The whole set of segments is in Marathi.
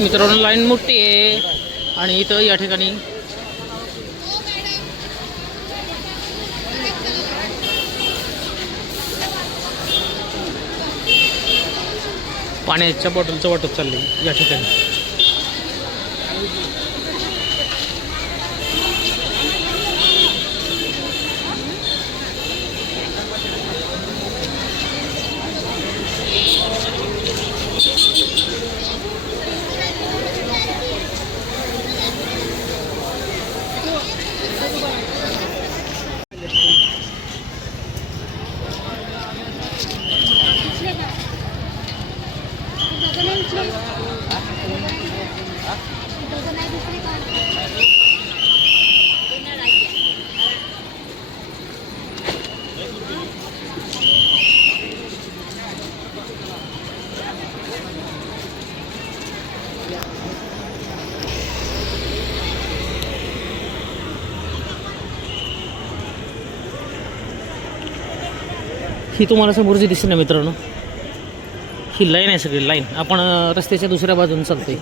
मित्रांनो लाईन मोठी आहे आणि इथं या ठिकाणी पाण्याच्या बॉटलचं वाटप चाललंय या ठिकाणी। ही तुम्हाला समोर जी दिसते ना मित्रांनो, ही लाईन आहे सगळी लाईन। आपण रस्त्याच्या दुसऱ्या बाजूने चालतोय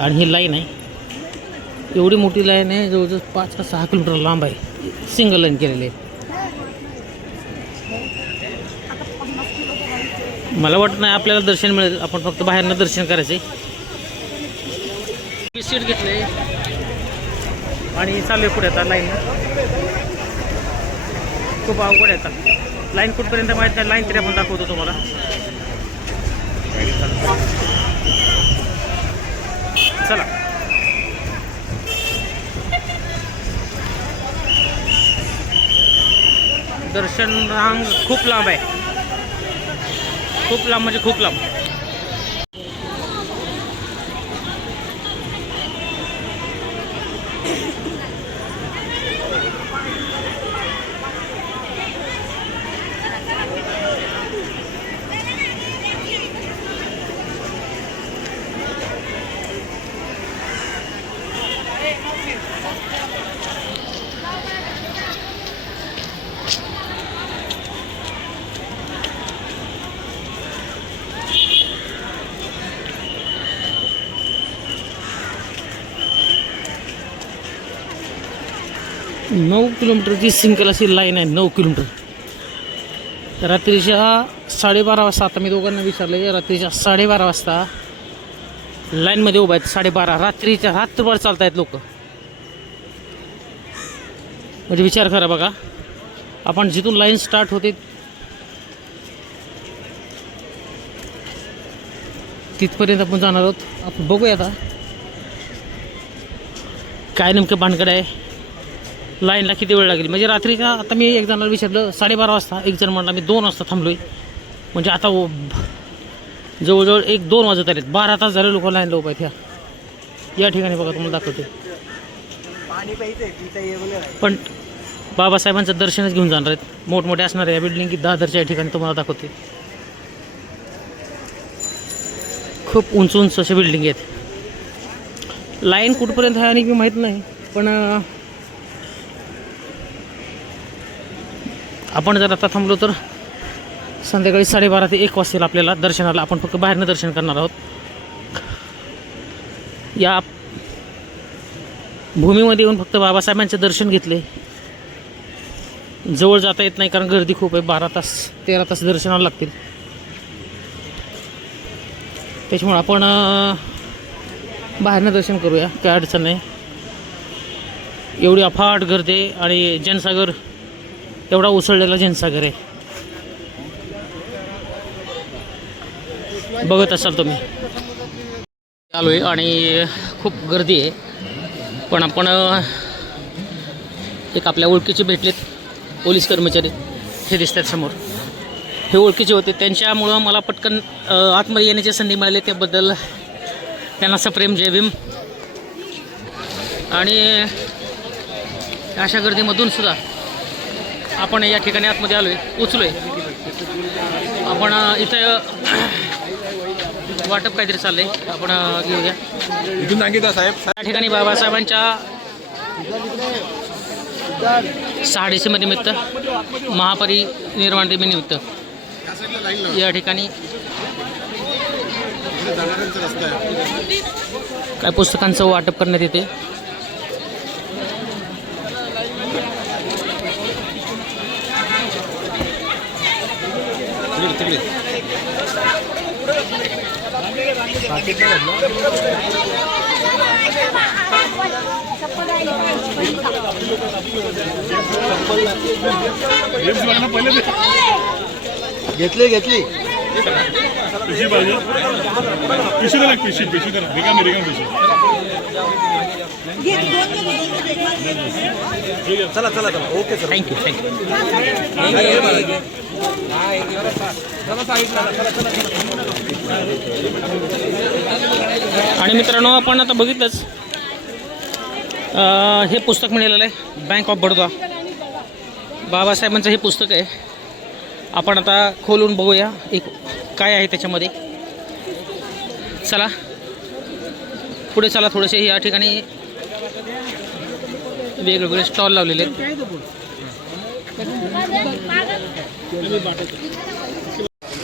आणि ही लाईन आहे, एवढी मोठी लाईन आहे, जवळजवळ 5 का 6 किलोमीटर लांब आहे, सिंगल लाईन केलेली आहे। मला वाटत नाही आपल्याला दर्शन मिळेल, आपण फक्त बाहेरनं दर्शन करायचे। सीट घेतले आणि चालू पुढे आता लाईन। खूप अवघड येतात लाईन, कुठपर्यंत माहीत नाही, लाईन तरी आपण दाखवतो तुम्हाला। चला दर्शन रांग खूप लांब आहे, खूप लांब म्हणजे खूप लांब। 9 किलोमीटरची सिंगल अशी लाईन आहे, 9 किलोमीटर। रात्रीच्या 12:30 वाजता, आता मी दोघांना विचारले, रात्रीच्या 12:30 वाजता लाईनमध्ये उभा आहेत। 12:30 रात्रीच्या, रात्रभर चालत आहेत लोक। म्हणजे विचार करा बघा, आपण जिथून लाईन स्टार्ट होते तिथपर्यंत आपण जाणार आहोत। आपण बघूया आता काय नेमकं भानगड आहे, लाईनला किती वेळ लागेल। म्हणजे रात्रीचा, आता मी एक जणाला विचारलं 12:30 वाजता, एक जण म्हणला मी 2 वाजता थांबलोय। म्हणजे आता जवळजवळ 1-2 वाजत आलेत, 12 तास झाले लोक लाईनला उभा आहेत। या ठिकाणी बघा तुम्हाला दाखवते, पण बाबासाहेबांचं दर्शनच घेऊन जाणार आहेत। मोठमोठे असणाऱ्या या बिल्डिंग की दादरच्या या ठिकाणी तुम्हाला दाखवते, खूप उंच उंच अशा बिल्डिंग आहेत। लाईन कुठपर्यंत आहे आणि मी माहीत नाही, पण आपण जर आता थांबलो तर संध्याकाळी 12:30 ते 1 वाजतील आपल्याला दर्शनाला। आपण फक्त बाहेरनं दर्शन करणार आहोत। या भूमीमध्ये येऊन फक्त बाबासाहेबांचे दर्शन घेतले, जवळ जाता येत नाही कारण गर्दी खूप आहे। 12 तास 13 तास दर्शनाला लागतील, त्याच्यामुळे आपण बाहेरनं दर्शन करूया, काय अडचण नाही। एवढी अफाट गर्दी आहे आणि जनसागर एवढा उसळलेला जनसागर आहे, बघत असाल तुम्ही। आलो आहे आणि खूप गर्दी आहे, पण आपण एक आपल्या ओळखीचे भेटलेत पोलीस कर्मचारी, हे दिसतात समोर, हे ओळखीचे होते। त्यांच्यामुळं मला पटकन आतमध्ये येण्याची संधी मिळाली, त्याबद्दल त्यांना सप्रेम जय भीम। आणि अशा गर्दीमधून सुद्धा आपण या ठिकाणी आतमध्ये आलो आहे, पोचलो आहे। आपण इथं वाटप काहीतरी चाललं आहे, आपण घेऊया इथून सांगितलं साहेब। या ठिकाणी बाबासाहेबांच्या 6 डिसेंबरनिमित्त, महापरिनिर्वाण दिनानिमित्त या ठिकाणी काय पुस्तकांचं वाटप करण्यात येते. घेतली घेतली पिशवी पाहिजे पिशवी करा पिशवी करा रिकामी पिशवी चला चला चला ओके सर थँक्यू थँक्यू. आणि मित्रांनो आपण आता बघितलंच हे पुस्तक मिळालेलं आहे बँक ऑफ बडोदा बाबासाहेबांचं हे पुस्तक आहे. आपण आता खोलून बघूया एक काय आहे त्याच्यामध्ये. चला पुढे चला. थोडेसे या ठिकाणी वेगवेगळे स्टॉल लावलेले आहेत.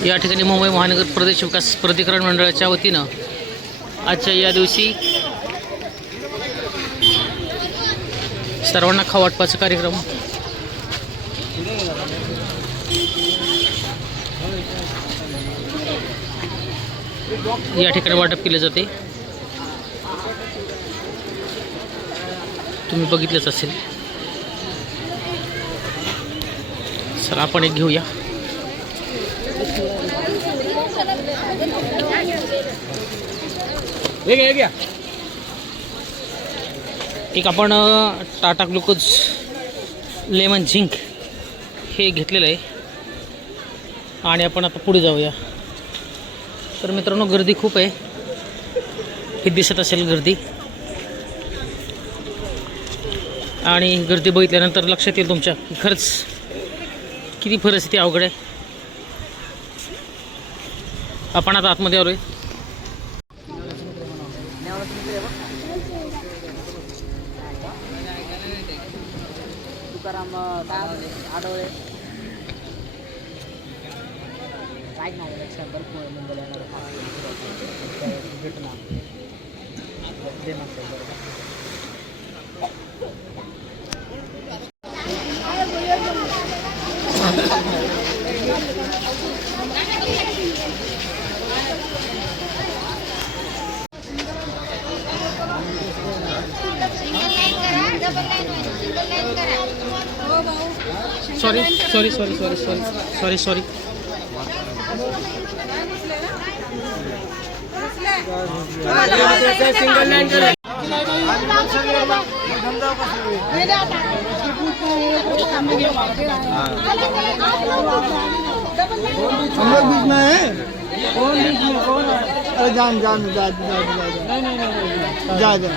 या ठिकाणी मुंबई महानगर प्रदेश विकास प्राधिकरण मंडळाच्या वतीनं आजच्या या दिवशी सर्वांना खाऊ वाटपाचा कार्यक्रम या ठिकाणी वाटप केले जाते. तुम्ही बघितलंच असेल. सर आपण एक घेऊया. एक आपण टाटा ग्लुकोज लेमन झिंक हे घेतलेलं आहे आणि आपण आता पुढे जाऊया. तर मित्रांनो गर्दी खूप आहे. हे दिसत असेल गर्दी. आणि गर्दी बघितल्यानंतर लक्षात येईल तुमच्या की खरंच किती परिस्थिती अवघड आहे. आपण आता आतमध्ये आलोय. आठवले काय नाही शंभर मुंबईला sorry sorry sorry sorry sorry sorry sorry. हम लोग बीच में है कौन बीच में कौन है अरे जान जान जा जा जा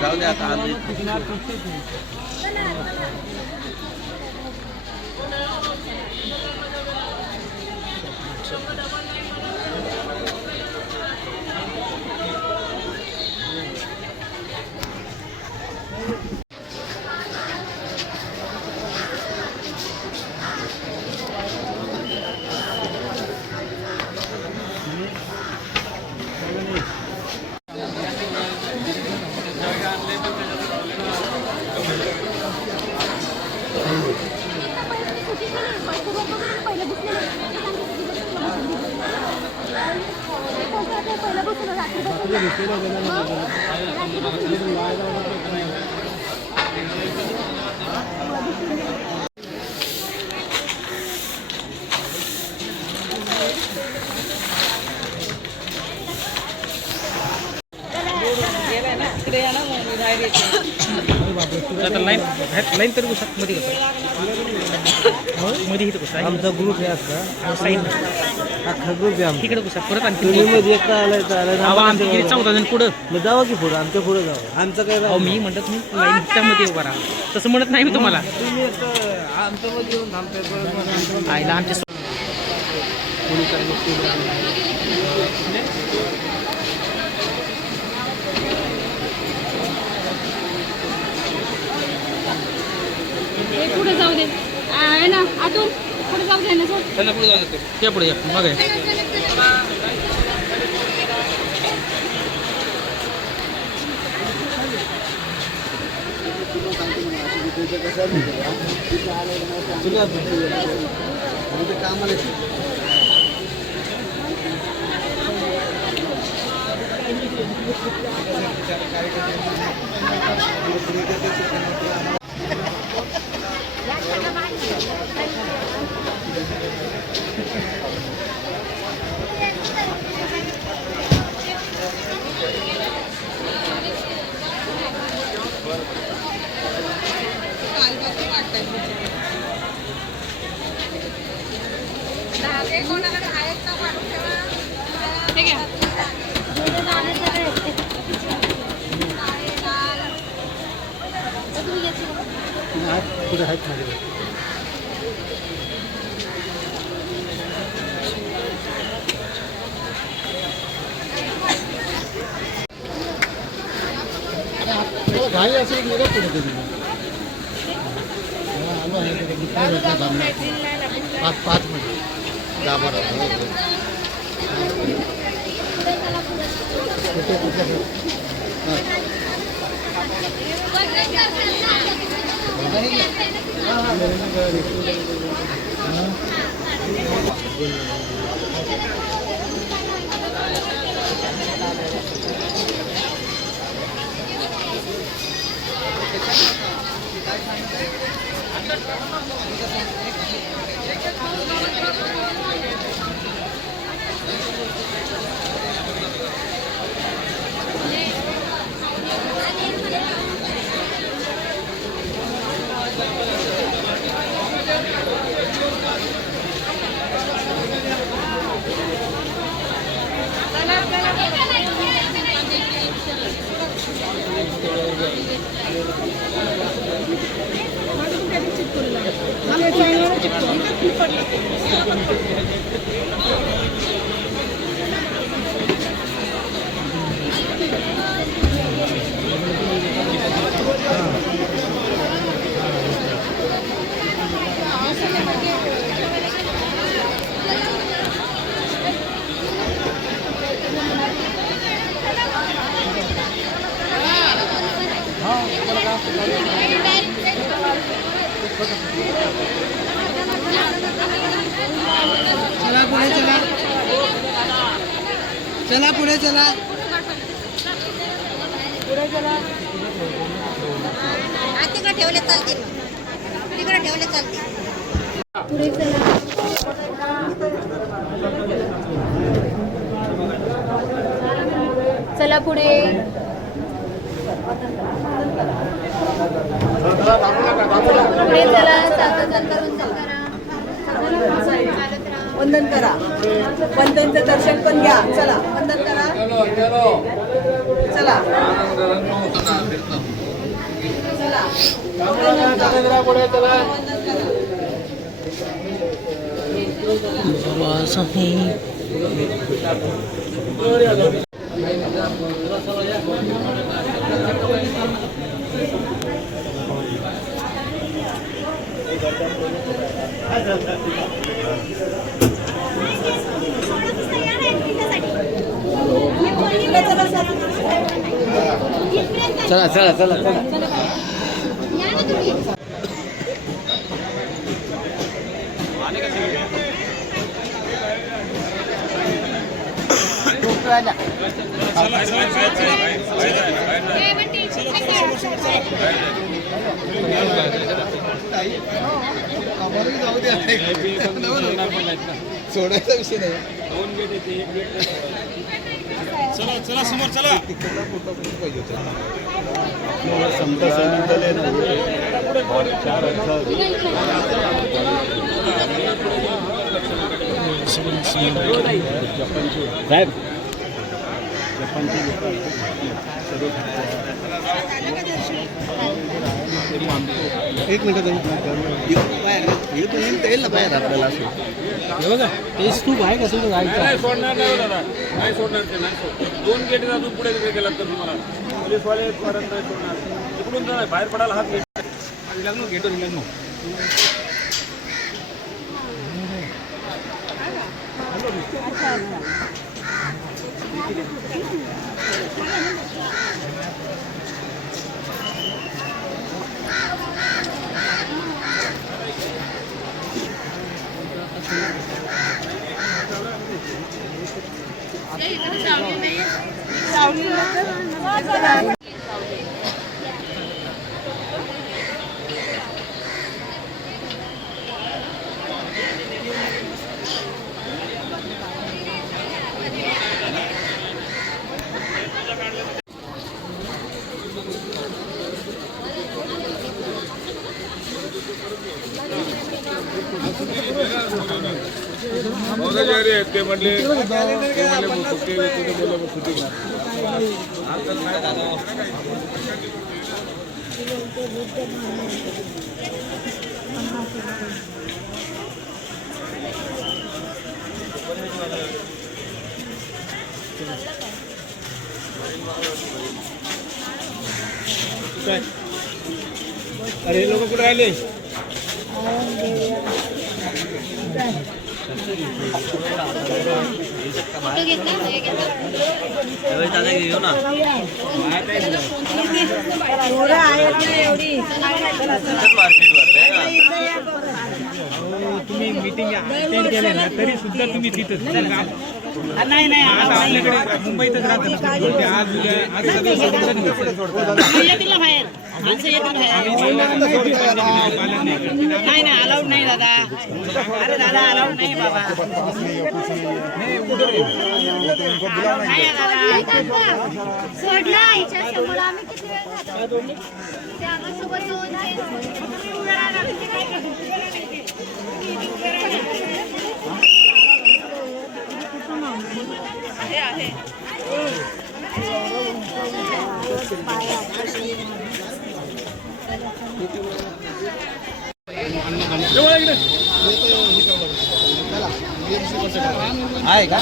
जाऊ दे आता लाईन तर मध्ये मध्ये इथं कसं आमचा ग्रुप आहे आता साईड अख्खा ग्रुप आहे आमचा इकडे कसं परत आणखी मध्ये एकटा आलाय तर आलाय आमची किती 14 जण पुढं. मग जावा की पुढं आमच्या पुढे जावा आमचं काय अहो मी म्हणत मी लाईनच्या मध्ये उभा राहा तसं म्हणत नाही मी तुम्हाला. तुम्ही आमच्या मध्ये येऊन थांबते आईला आमच्या पुढे जाऊ दे. आहे ना आतून पुढे जाऊ दे ना सोड. त्यांना पुढे जाऊ देतो. या पुढे या बघा ठीक आहे. पुढे आहेत माझ्याकडे. घाई असेल बघा पुढे कधी. आलो आहे पाच मिनिट 10-12. चला पुढे चला. चला पुढे चला. पुढे चला. तिकडे ठेवले चालतील. तिकडे ठेवले चालतील. पुढे चला. चला पुढे. पुढे चला. सावधान करून करा. वंदन करा. वंदनचं दर्शन पण घ्या. चला वंदन करा. चला चला पुढे चला. चला चला चला चला. सोडायचा विषय नाही. चला चला समोर चला. एक मिनिट येईल ना बाहेर आपल्याला असं. हे बघा तेच तू आहे का तुझं गायचं नाही सोडणार नाही दादा. नाही सोडणार ते नाही सोडणार. 2 गेट अजून पुढे गेला तर तुम्हाला पोलीसवाले पर्यंत नाही सोडणार. तिकडून बाहेर पडायला हात घेत लग्न घेतो लग्न. ते म्हटले अरे लोक कुठे राहिले फोटो घेतला हे घेतला पोरं आहेत ना एवढी तुम्ही मीटिंग अटेंड केले ना तरी सुद्धा तुम्ही तिथंच नाही नाही आपल्याकडे मुंबईतच राहतात आज येतील ना बाहेर माणसं येतील नाही नाही अलाउड नाही दादा अरे दादा अलाउड नाही बाबा सोडला आईच्या समोर आम्ही किती वेळ जातो ते आम्हासोबत दोन आहे का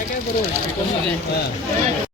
काय बरोबर